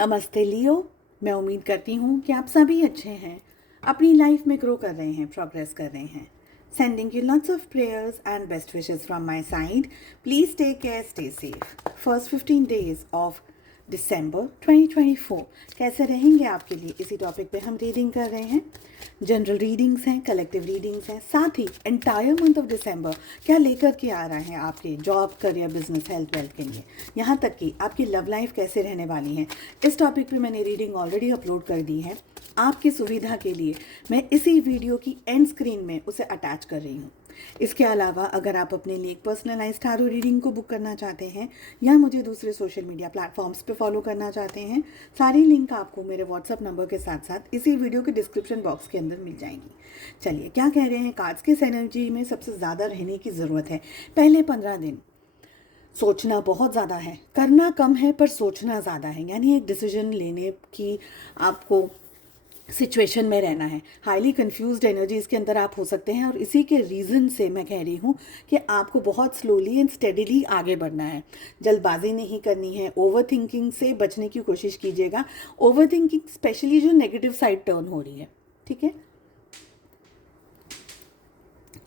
नमस्ते लियो। मैं उम्मीद करती हूँ कि आप सभी अच्छे हैं, अपनी लाइफ में ग्रो कर रहे हैं, प्रोग्रेस कर रहे हैं। Sending you lots of prayers and best wishes from my side. Please take care, stay safe. First 15 days of December 2024 कैसे रहेंगे आपके लिए, इसी टॉपिक पे हम रीडिंग कर रहे हैं। जनरल रीडिंग्स हैं, कलेक्टिव रीडिंग्स हैं, साथ ही एंटायर मंथ ऑफ दिसंबर क्या लेकर के आ रहा है आपके job, career, business, health, wealth के लिए, यहाँ तक कि आपकी लव लाइफ कैसे रहने वाली है। इस टॉपिक पे मैंने रीडिंग ऑलरेडी अपलोड कर दी है। आपकी सुविधा के लिए मैं इसी वीडियो की एंड स्क्रीन में उसे अटैच कर रही हूँ। इसके अलावा अगर आप अपने लिए एक पर्सनलाइज टारो रीडिंग को बुक करना चाहते हैं या मुझे दूसरे सोशल मीडिया प्लेटफॉर्म्स पे फॉलो करना चाहते हैं, सारी लिंक आपको मेरे व्हाट्सएप नंबर के साथ साथ इसी वीडियो के डिस्क्रिप्शन बॉक्स के अंदर मिल जाएंगी। चलिए, क्या कह रहे हैं कार्ड्स। किस एनर्जी में सबसे ज़्यादा रहने की ज़रूरत है? पहले 15 दिन सोचना बहुत ज़्यादा है, करना कम है पर सोचना ज़्यादा है, यानी एक डिसीजन लेने की आपको सिचुएशन में रहना है। हाईली कंफ्यूज्ड एनर्जीज के अंदर आप हो सकते हैं और इसी के रीज़न से मैं कह रही हूँ कि आपको बहुत स्लोली एंड स्टेडीली आगे बढ़ना है। जल्दबाजी नहीं करनी है। ओवर थिंकिंग से बचने की कोशिश कीजिएगा। ओवर थिंकिंग स्पेशली जो नेगेटिव साइड टर्न हो रही है, ठीक है।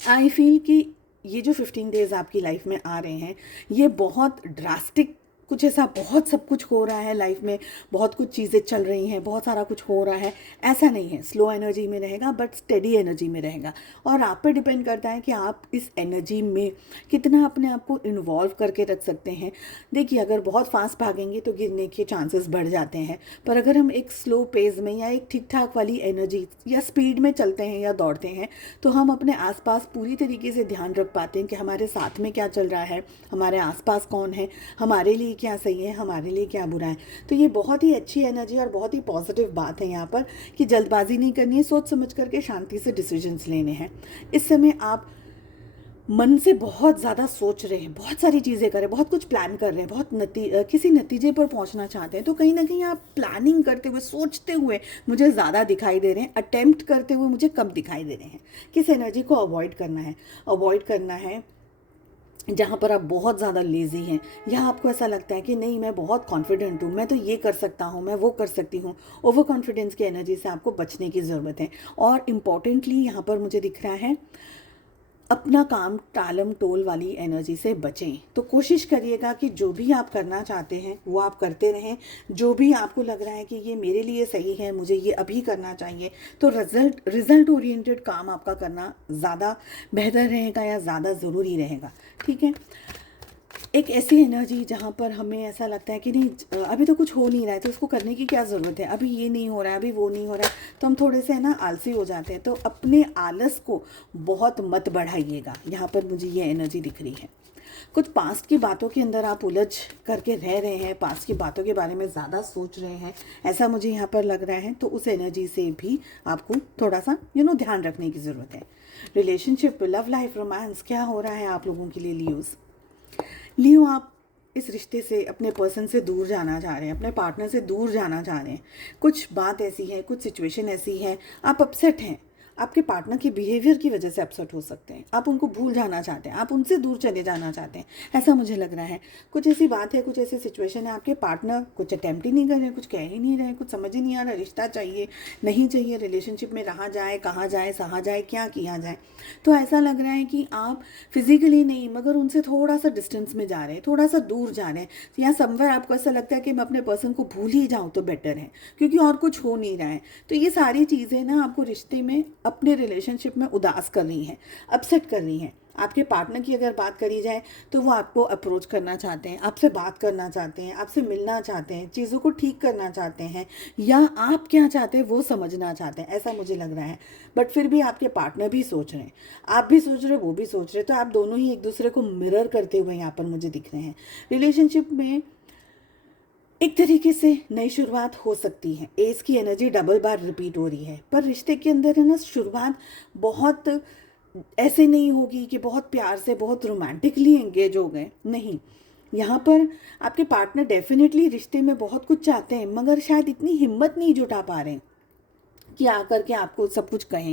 आई फील कि ये जो 15 डेज आपकी लाइफ में आ रहे हैं, ये बहुत ड्रास्टिक, कुछ ऐसा बहुत सब कुछ हो रहा है लाइफ में, बहुत कुछ चीज़ें चल रही हैं, बहुत सारा कुछ हो रहा है, ऐसा नहीं है। स्लो एनर्जी में रहेगा बट स्टेडी एनर्जी में रहेगा और आप पे डिपेंड करता है कि आप इस एनर्जी में कितना अपने आप को इन्वॉल्व करके रख सकते हैं। देखिए, अगर बहुत फास्ट भागेंगे तो गिरने के चांसेस बढ़ जाते हैं, पर अगर हम एक स्लो पेस में या एक ठीक ठाक वाली एनर्जी या स्पीड में चलते हैं या दौड़ते हैं तो हम अपने आसपास पूरी तरीके से ध्यान रख पाते हैं कि हमारे साथ में क्या चल रहा है, हमारे आसपास कौन है, हमारे लिए क्या सही है, हमारे लिए क्या बुरा है। तो ये बहुत ही अच्छी एनर्जी और बहुत ही पॉजिटिव बात है यहाँ पर कि जल्दबाजी नहीं करनी है, सोच समझ करके शांति से डिसीजंस लेने हैं। इस समय आप मन से बहुत ज़्यादा सोच रहे हैं, बहुत सारी चीज़ें कर रहे हैं, बहुत कुछ प्लान कर रहे हैं, बहुत किसी नतीजे पर पहुंचना चाहते हैं। तो कहीं ना कहीं आप प्लानिंग करते हुए, सोचते हुए मुझे ज़्यादा दिखाई दे रहे हैं, अटेम्प्ट करते हुए मुझे कम दिखाई दे रहे हैं। किस एनर्जी को अवॉइड करना है? अवॉइड करना है जहाँ पर आप बहुत ज़्यादा लेज़ी हैं या आपको ऐसा लगता है कि नहीं, मैं बहुत कॉन्फिडेंट हूँ, मैं तो ये कर सकता हूँ, मैं वो कर सकती हूँ। ओवर कॉन्फिडेंस की एनर्जी से आपको बचने की ज़रूरत है। और इम्पॉर्टेंटली यहाँ पर मुझे दिख रहा है, अपना काम टालम टोल वाली एनर्जी से बचें। तो कोशिश करिएगा कि जो भी आप करना चाहते हैं वो आप करते रहें। जो भी आपको लग रहा है कि ये मेरे लिए सही है, मुझे ये अभी करना चाहिए, तो रिजल्ट ओरिएंटेड काम आपका करना ज़्यादा बेहतर रहेगा या ज़्यादा ज़रूरी रहेगा, ठीक है। एक ऐसी एनर्जी जहाँ पर हमें ऐसा लगता है कि नहीं, अभी तो कुछ हो नहीं रहा है तो उसको करने की क्या ज़रूरत है, अभी ये नहीं हो रहा है, अभी वो नहीं हो रहा है, तो हम थोड़े से है ना आलसी हो जाते हैं। तो अपने आलस को बहुत मत बढ़ाइएगा। यहाँ पर मुझे ये एनर्जी दिख रही है। कुछ पास्ट की बातों के अंदर आप उलझ करके रह रहे हैं, पास्ट की बातों के बारे में ज़्यादा सोच रहे हैं, ऐसा मुझे यहाँ पर लग रहा है। तो उस एनर्जी से भी आपको थोड़ा सा ध्यान रखने की ज़रूरत है। रिलेशनशिप, लव लाइफ, रोमांस, क्या हो रहा है आप लोगों के लिए लियो। आप इस रिश्ते से, अपने पर्सन से दूर जाना चाह रहे हैं, अपने पार्टनर से दूर जाना चाह रहे हैं। कुछ बात ऐसी है, कुछ सिचुएशन ऐसी है, आप अपसेट हैं। आपके पार्टनर के बिहेवियर की वजह से अपसेट हो सकते हैं। आप उनको भूल जाना चाहते हैं, आप उनसे दूर चले जाना चाहते हैं, ऐसा मुझे लग रहा है। कुछ ऐसी बात है, कुछ ऐसी सिचुएशन है, आपके पार्टनर कुछ अटैम्प्ट ही नहीं कर रहे, कुछ कह ही नहीं रहे, कुछ समझ ही नहीं आ रहा, रिश्ता चाहिए नहीं चाहिए, रिलेशनशिप में रहा जाए, कहाँ जाए, सहा जाए, क्या किया जाए। तो ऐसा लग रहा है कि आप फिजिकली नहीं मगर उनसे थोड़ा सा डिस्टेंस में जा रहे हैं, थोड़ा सा दूर जा रहे हैं, या समवेयर आपको ऐसा लगता है कि मैं अपने पर्सन को भूल ही जाऊँ तो बेटर है, क्योंकि और कुछ हो नहीं रहा है। तो ये सारी चीज़ें ना आपको रिश्ते में, अपने रिलेशनशिप में उदास कर रही हैं, अपसेट कर रही हैं। आपके पार्टनर की अगर बात करी जाए तो वो आपको अप्रोच करना चाहते हैं, आपसे बात करना चाहते हैं, आपसे मिलना चाहते हैं, चीज़ों को ठीक करना चाहते हैं, या आप क्या चाहते हैं वो समझना चाहते हैं, ऐसा मुझे लग रहा है। बट फिर भी आपके पार्टनर भी सोच रहे हैं, आप भी सोच रहे हो, वो भी सोच रहे हैं, तो आप दोनों ही एक दूसरे को मिरर करते हुए यहाँ पर मुझे दिख रहे हैं। रिलेशनशिप में एक तरीके से नई शुरुआत हो सकती है। एस की एनर्जी डबल बार रिपीट हो रही है, पर रिश्ते के अंदर है ना, शुरुआत बहुत ऐसे नहीं होगी कि बहुत प्यार से, बहुत रोमांटिकली एंगेज हो गए, नहीं। यहाँ पर आपके पार्टनर डेफिनेटली रिश्ते में बहुत कुछ चाहते हैं मगर शायद इतनी हिम्मत नहीं जुटा पा रहे हैं। कि आकर के आपको सब कुछ कहें,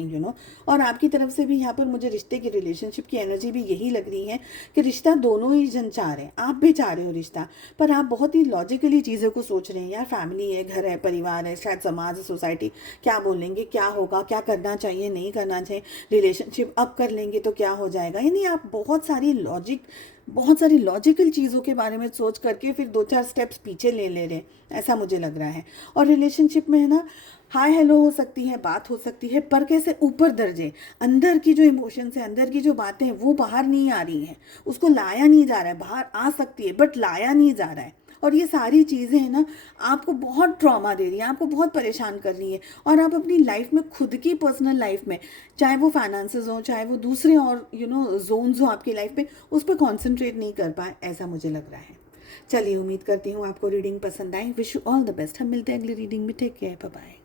और आपकी तरफ से भी यहाँ पर मुझे रिश्ते की, रिलेशनशिप की एनर्जी भी यही लग रही है कि रिश्ता दोनों ही जन चाह रहे हैं, आप भी चाह रहे हो रिश्ता, पर आप बहुत ही लॉजिकली चीज़ों को सोच रहे हैं। यार फैमिली है, घर है, परिवार है, शायद समाज, सोसाइटी क्या बोलेंगे, क्या होगा, क्या करना चाहिए, नहीं करना चाहिए, रिलेशनशिप अब कर लेंगे तो क्या हो जाएगा, यानी आप बहुत सारी लॉजिकल चीज़ों के बारे में सोच करके फिर 2-4 स्टेप्स पीछे ले रहे हैं, ऐसा मुझे लग रहा है। और रिलेशनशिप में है ना, हाय हेलो हो सकती है, बात हो सकती है, पर कैसे ऊपर दर्जे अंदर की जो इमोशंस है, अंदर की जो बातें हैं वो बाहर नहीं आ रही हैं, उसको लाया नहीं जा रहा है, बाहर आ सकती है बट लाया नहीं जा रहा है। और ये सारी चीज़ें हैं ना, आपको बहुत ट्रॉमा दे रही हैं, आपको बहुत परेशान कर रही है, और आप अपनी लाइफ में, खुद की पर्सनल लाइफ में, चाहे वो फाइनेंसेस हो, चाहे वो दूसरे और जोन्स हो आपकी लाइफ में, उस पर कॉन्सेंट्रेट नहीं कर पाए, ऐसा मुझे लग रहा है। चलिए, उम्मीद करती हूँ आपको रीडिंग पसंद आई। Wish you all the best. हम मिलते हैं अगली रीडिंग में। Take care, bye bye.